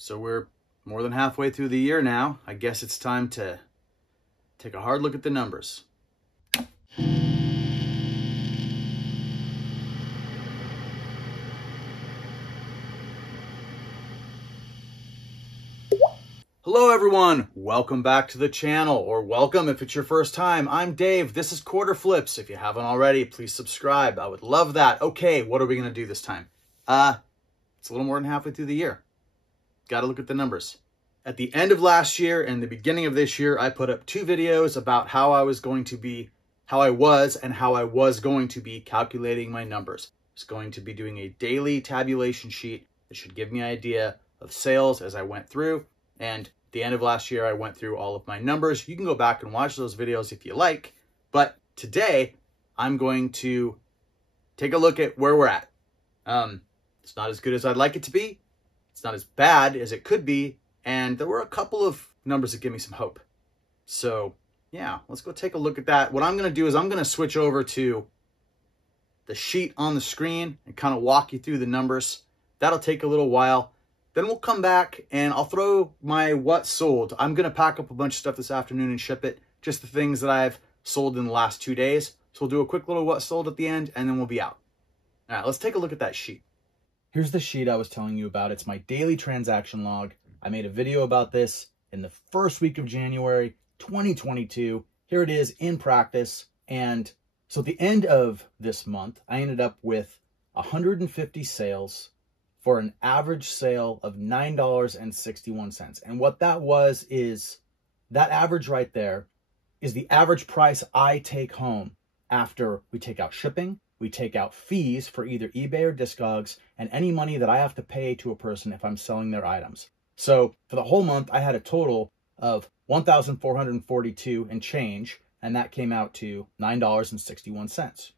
So we're more than halfway through the year now. I guess it's time to take a hard look at the numbers. Hello everyone, welcome back to the channel, or welcome if it's your first time. I'm Dave, this is Quarter Flips. If you haven't already, please subscribe. I would love that. Okay, what are we gonna do this time? It's a little more than halfway through the year. Got to look at the numbers. At the end of last year and the beginning of this year, I put up 2 videos about how I was going to be calculating my numbers. I was going to be doing a daily tabulation sheet that should give me an idea of sales as I went through. And at the end of last year, I went through all of my numbers. You can go back and watch those videos if you like. But today, I'm going to take a look at where we're at. It's not as good as I'd like it to be. It's not as bad as it could be. And there were a couple of numbers that give me some hope. So yeah, let's go take a look at that. What I'm going to do is I'm going to switch over to the sheet on the screen and kind of walk you through the numbers. That'll take a little while. Then we'll come back and I'll throw my what sold. I'm going to pack up a bunch of stuff this afternoon and ship it. Just the things that I've sold in the last 2 days. So we'll do a quick little what sold at the end and then we'll be out. All right, let's take a look at that sheet. Here's the sheet I was telling you about. It's my daily transaction log. I made a video about this in the first week of January 2022. Here it is in practice. And so at the end of this month, I ended up with 150 sales for an average sale of $9.61. And what that was is that average right there is the average price I take home after we take out shipping, we take out fees for either eBay or Discogs, and any money that I have to pay to a person if I'm selling their items. So for the whole month, I had a total of $1,442 and change, and that came out to $9.61.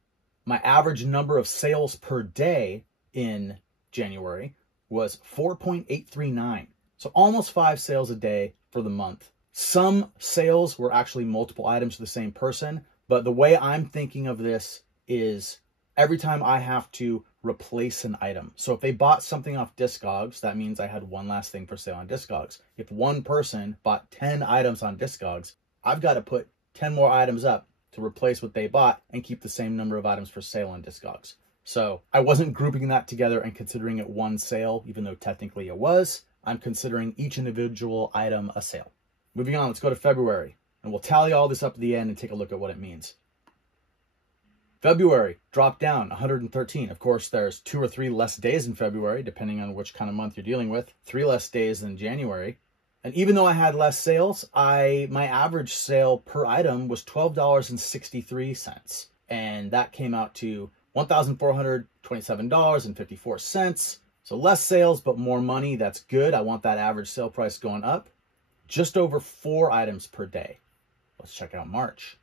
My average number of sales per day in January was 4.839. So almost 5 sales a day for the month. Some sales were actually multiple items to the same person, but the way I'm thinking of this is every time I have to replace an item. So if they bought something off Discogs, that means I had one last thing for sale on Discogs. If one person bought 10 items on Discogs, I've got to put 10 more items up to replace what they bought and keep the same number of items for sale on Discogs. So I wasn't grouping that together and considering it one sale, even though technically it was. I'm considering each individual item a sale. Moving on, let's go to February, and we'll tally all this up at the end and take a look at what it means. February dropped down 113. Of course, there's 2 or 3 less days in February, depending on which kind of month you're dealing with. 3 less days than January. And even though I had less sales, my average sale per item was $12.63. And that came out to $1,427.54. So less sales, but more money. That's good. I want that average sale price going up. Just over 4 items per day. Let's check out March.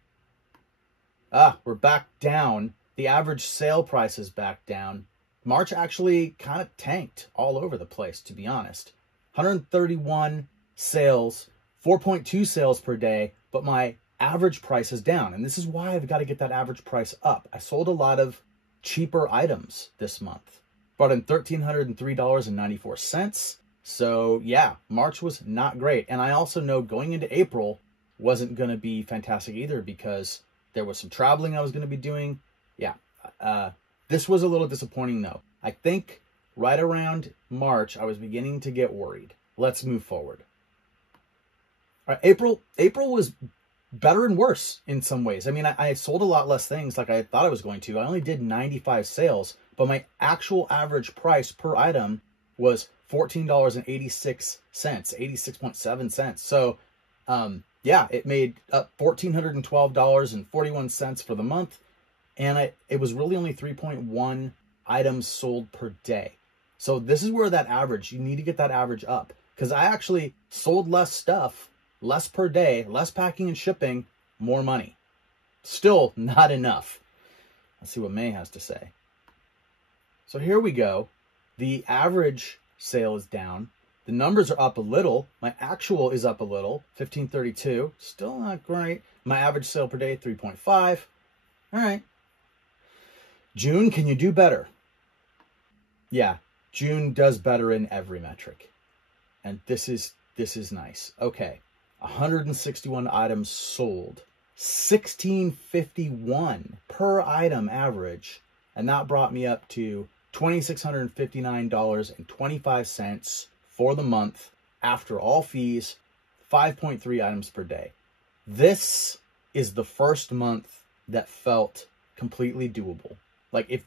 We're back down. The average sale price is back down. March actually kind of tanked all over the place, to be honest. 131 sales, 4.2 sales per day, but my average price is down. And this is why I've got to get that average price up. I sold a lot of cheaper items this month. Brought in $1,303.94. So yeah, March was not great. And I also know going into April wasn't going to be fantastic either because there was some traveling I was going to be doing. Yeah, this was a little disappointing though. I think right around March, I was beginning to get worried. Let's move forward. All right, April was better and worse in some ways. I mean, I sold a lot less things like I thought I was going to. I only did 95 sales, but my actual average price per item was $14.86, 86.7 cents. So, yeah, it made up $1,412.41 for the month. And it was really only 3.1 items sold per day. So this is where that average, you need to get that average up. Because I actually sold less stuff, less per day, less packing and shipping, more money. Still not enough. Let's see what May has to say. So here we go. The average sale is down. The numbers are up a little. My actual is up a little, 1532. Still not great. My average sale per day, 3.5. All right. June, can you do better? Yeah, June does better in every metric. and this is nice. Okay, 161 items sold, $16.51 per item average, and that brought me up to $2,659.25 for the month after all fees, 5.3 items per day. This is the first month that felt completely doable. Like if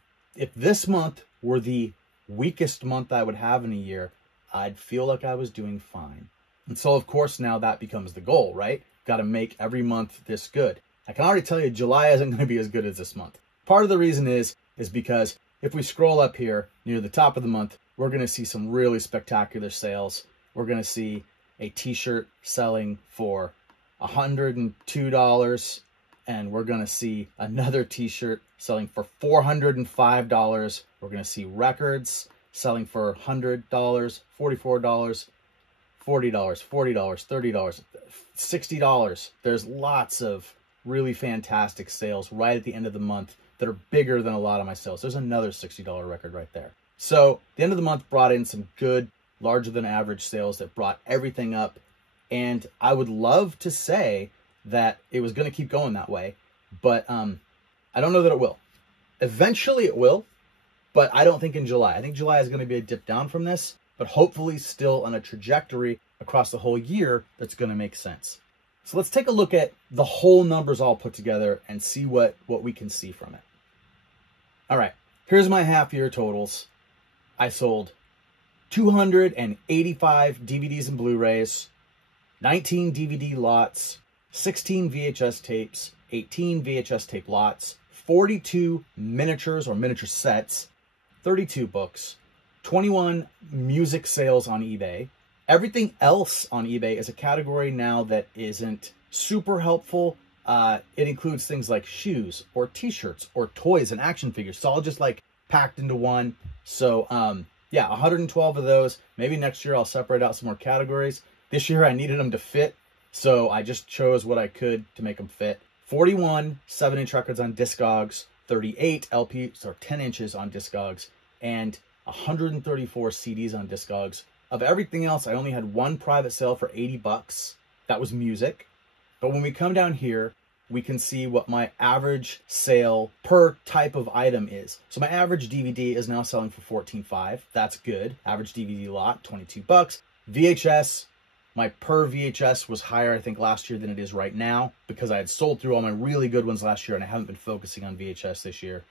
this month were the weakest month I would have in a year, I'd feel like I was doing fine. And so of course now that becomes the goal, right? Got to make every month this good. I can already tell you July isn't going to be as good as this month. Part of the reason is because if we scroll up here near the top of the month, we're going to see some really spectacular sales. We're going to see a t-shirt selling for $102, and we're going to see another t-shirt selling for $405. We're going to see records selling for $100, $44, $40, $40, $30, $60. There's lots of really fantastic sales right at the end of the month that are bigger than a lot of my sales. There's another $60 record right there. So the end of the month brought in some good, larger than average sales that brought everything up. And I would love to say that it was going to keep going that way, but I don't know that it will. Eventually it will, but I don't think in July. I think July is going to be a dip down from this, but hopefully still on a trajectory across the whole year that's going to make sense. So let's take a look at the whole numbers all put together and see what we can see from it. All right, here's my half year totals. I sold 285 DVDs and Blu-rays, 19 DVD lots, 16 VHS tapes, 18 VHS tape lots, 42 miniatures or miniature sets, 32 books, 21 music sales on eBay. Everything else on eBay is a category now that isn't super helpful. It includes things like shoes or t-shirts or toys and action figures. It's all just like packed into one. So yeah, 112 of those. Maybe next year I'll separate out some more categories. This year I needed them to fit, so I just chose what I could to make them fit. 41 7-inch records on Discogs, 38 LPs or 10 inches on Discogs, and 134 CDs on Discogs. Of everything else, I only had one private sale for $80. That was music. But when we come down here, we can see what my average sale per type of item is. So my average DVD is now selling for $14.5. That's good. Average DVD lot, $22. VHS, my per VHS was higher, I think, last year than it is right now because I had sold through all my really good ones last year and I haven't been focusing on VHS this year.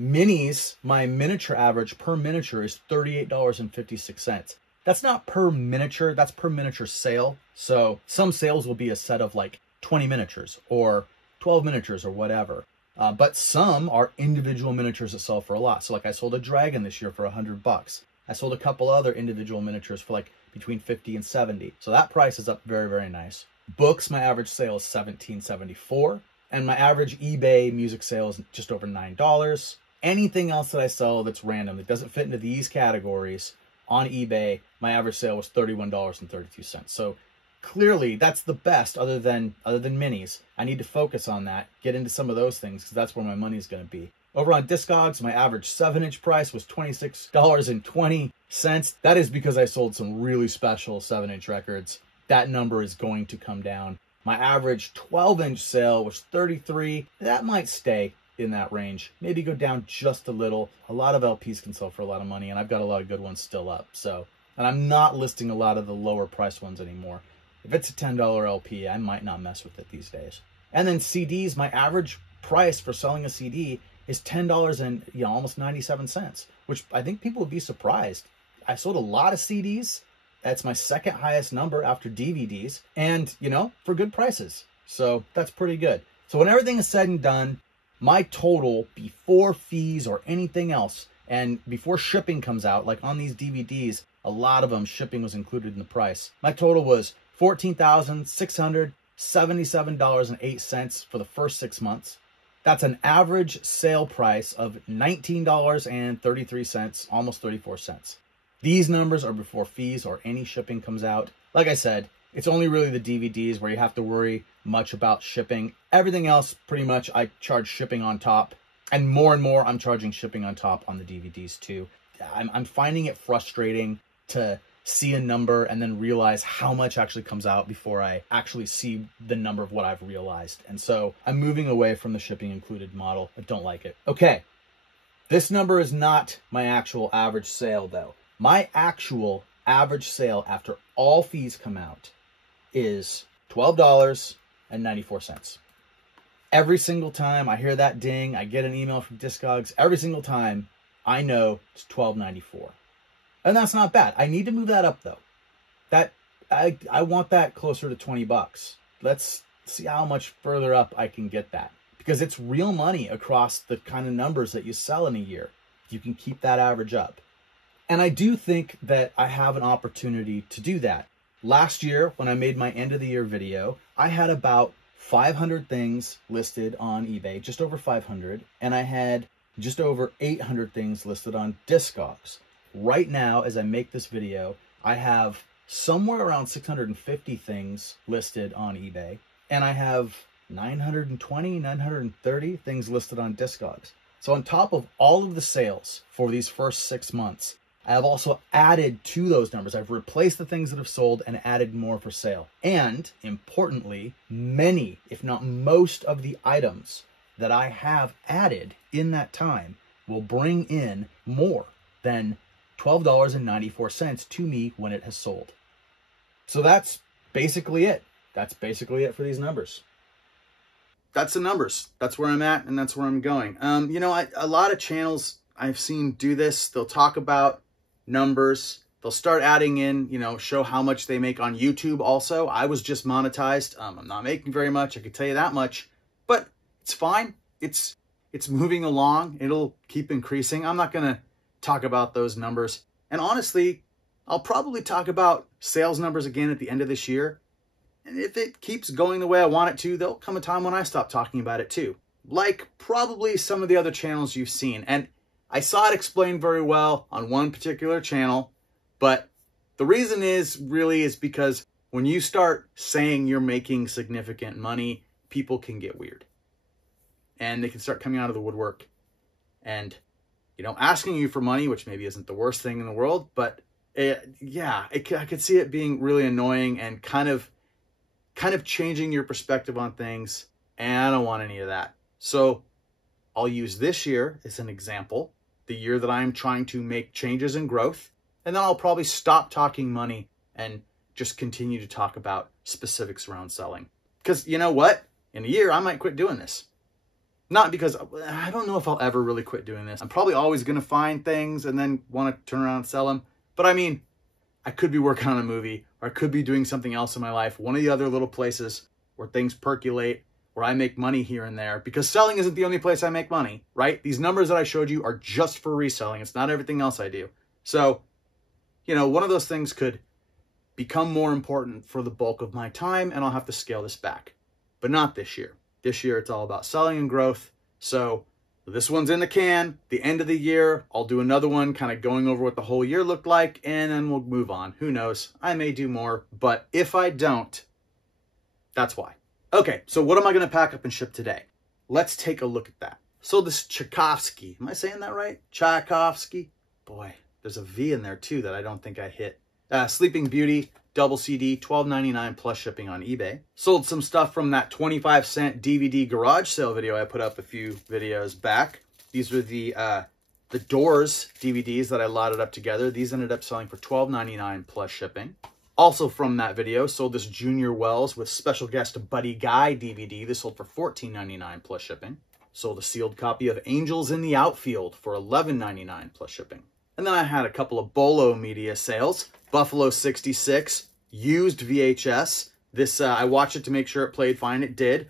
Minis, my miniature average per miniature is $38.56. That's not per miniature, that's per miniature sale. So some sales will be a set of like 20 miniatures or 12 miniatures or whatever. But some are individual miniatures that sell for a lot. So like I sold a dragon this year for $100. I sold a couple other individual miniatures for like between 50 and 70. So that price is up very, very nice. Books, my average sale is $17.74. And my average eBay music sale is just over $9. Anything else that I sell that's random, that doesn't fit into these categories on eBay, my average sale was $31.32. So clearly that's the best other than minis. I need to focus on that, get into some of those things because that's where my money is going to be. Over on Discogs, my average 7-inch price was $26.20. That is because I sold some really special 7-inch records. That number is going to come down. My average 12-inch sale was $33. That might stay in that range, maybe go down just a little. A lot of LPs can sell for a lot of money, and I've got a lot of good ones still up. So, and I'm not listing a lot of the lower price ones anymore. If it's a $10 LP, I might not mess with it these days. And then CDs, my average price for selling a CD is $10 and almost 97 cents, which I think people would be surprised. I sold a lot of CDs. That's my second highest number after DVDs, and for good prices. So that's pretty good. So when everything is said and done, my total before fees or anything else, and before shipping comes out, like on these DVDs, a lot of them shipping was included in the price. My total was $14,677.08 for the first 6 months. That's an average sale price of $19.33, almost 34 cents. These numbers are before fees or any shipping comes out. Like I said, it's only really the DVDs where you have to worry much about shipping. Everything else, pretty much, I charge shipping on top. And more I'm charging shipping on top on the DVDs too. I'm finding it frustrating to see a number and then realize how much actually comes out before I actually see the number of what I've realized. And so I'm moving away from the shipping included model. I don't like it. Okay, this number is not my actual average sale though. My actual average sale after all fees come out is $12.94. Every single time I hear that ding, I get an email from Discogs, every single time I know it's $12.94. And that's not bad. I need to move that up though. That I want that closer to 20 bucks. Let's see how much further up I can get that, because it's real money across the kind of numbers that you sell in a year. You can keep that average up. And I do think that I have an opportunity to do that. Last year, when I made my end of the year video, I had about 500 things listed on eBay, just over 500, and I had just over 800 things listed on Discogs. Right now, as I make this video, I have somewhere around 650 things listed on eBay, and I have 920, 930 things listed on Discogs. So on top of all of the sales for these first 6 months, I have also added to those numbers. I've replaced the things that have sold and added more for sale. And importantly, many, if not most of the items that I have added in that time will bring in more than $12.94 to me when it has sold. So that's basically it. That's basically it for these numbers. That's the numbers. That's where I'm at, and that's where I'm going. You know, a lot of channels I've seen do this. They'll talk about numbers. They'll start adding in, you know, show how much they make on YouTube also. I was just monetized. I'm not making very much, I can tell you that much. But it's fine. It's moving along. It'll keep increasing. I'm not going to talk about those numbers. And honestly, I'll probably talk about sales numbers again at the end of this year. And if it keeps going the way I want it to, there'll come a time when I stop talking about it too. Like probably some of the other channels you've seen. And I saw it explained very well on one particular channel, but the reason is because when you start saying you're making significant money, people can get weird. And they can start coming out of the woodwork and, you know, asking you for money, which maybe isn't the worst thing in the world, but I could see it being really annoying and kind of changing your perspective on things. And I don't want any of that. So I'll use this year as an example, the year that I'm trying to make changes and growth. And then I'll probably stop talking money and just continue to talk about specifics around selling. Because you know what? In a year, I might quit doing this. Not because, I don't know if I'll ever really quit doing this. I'm probably always going to find things and then want to turn around and sell them. But I mean, I could be working on a movie, or I could be doing something else in my life. One of the other little places where things percolate, where I make money here and there, because selling isn't the only place I make money, right? These numbers that I showed you are just for reselling. It's not everything else I do. So, you know, one of those things could become more important for the bulk of my time, and I'll have to scale this back. But not this year. This year, it's all about selling and growth. So this one's in the can. The end of the year, I'll do another one kind of going over what the whole year looked like, and then we'll move on. Who knows? I may do more, but if I don't, that's why. Okay, so what am I going to pack up and ship today? Let's take a look at that. So this Tchaikovsky, am I saying that right? Tchaikovsky? Boy, there's a V in there too that I don't think I hit. Sleeping Beauty, double CD, $12.99 plus shipping on eBay. Sold some stuff from that 25-cent DVD garage sale video I put up a few videos back. These were the Doors DVDs that I lotted up together. These ended up selling for $12.99 plus shipping. Also from that video, sold this Junior Wells with special guest Buddy Guy DVD. This sold for $14.99 plus shipping. Sold a sealed copy of Angels in the Outfield for $11.99 plus shipping. And then I had a couple of Bolo media sales. Buffalo 66, used VHS. This, I watched it to make sure it played fine. It did.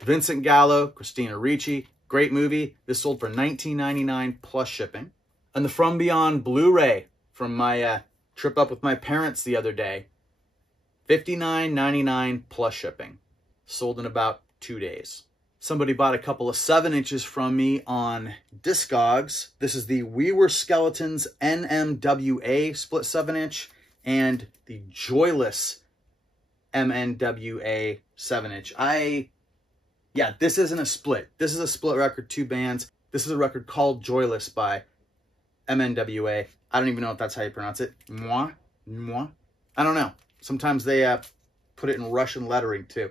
Vincent Gallo, Christina Ricci. Great movie. This sold for $19.99 plus shipping. And the From Beyond Blu-ray from my trip up with my parents the other day. $59.99 plus shipping. Sold in about 2 days. Somebody bought a couple of 7-inches from me on Discogs. This is the We Were Skeletons NMWA split 7-inch and the Joyless MNWA 7-inch. Yeah, this isn't a split. This is a split record, 2 bands. This is a record called Joyless by MNWA. I don't even know if that's how you pronounce it. Moi. Moi? I don't know. Sometimes they put it in Russian lettering too.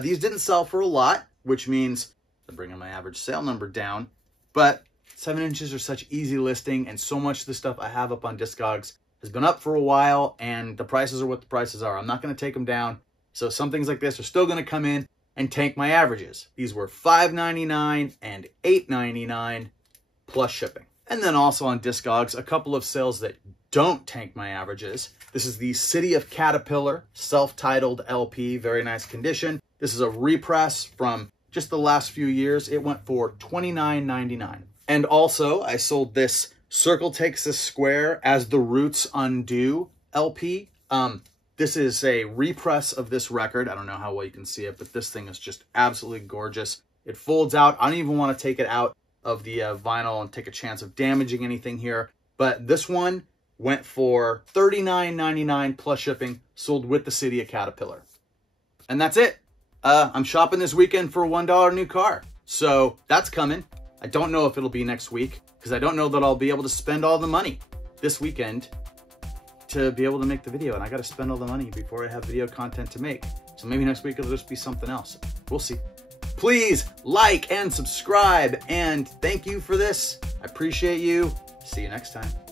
These didn't sell for a lot, which means I'm bringing my average sale number down. But 7 inches are such easy listing, and so much of the stuff I have up on Discogs has been up for a while, and the prices are what the prices are. I'm not going to take them down. So some things like this are still going to come in and tank my averages. These were $5.99 and $8.99 plus shipping. And then also on Discogs, a couple of sales that don't tank my averages. This is the City of Caterpillar self-titled LP, very nice condition. This is a repress from just the last few years. It went for $29.99. And also I sold this Circle Takes a Square as the Roots Undo LP. This is a repress of this record. I don't know how well you can see it, but this thing is just absolutely gorgeous. It folds out. I don't even want to take it out of the vinyl and take a chance of damaging anything here. But this one went for $39.99 plus shipping, sold with the City of Caterpillar. And that's it. I'm shopping this weekend for a $1 new car. So that's coming. I don't know if it'll be next week because I don't know that I'll be able to spend all the money this weekend to be able to make the video. And I got to spend all the money before I have video content to make. So maybe next week it'll just be something else. We'll see. Please like and subscribe. And thank you for this. I appreciate you. See you next time.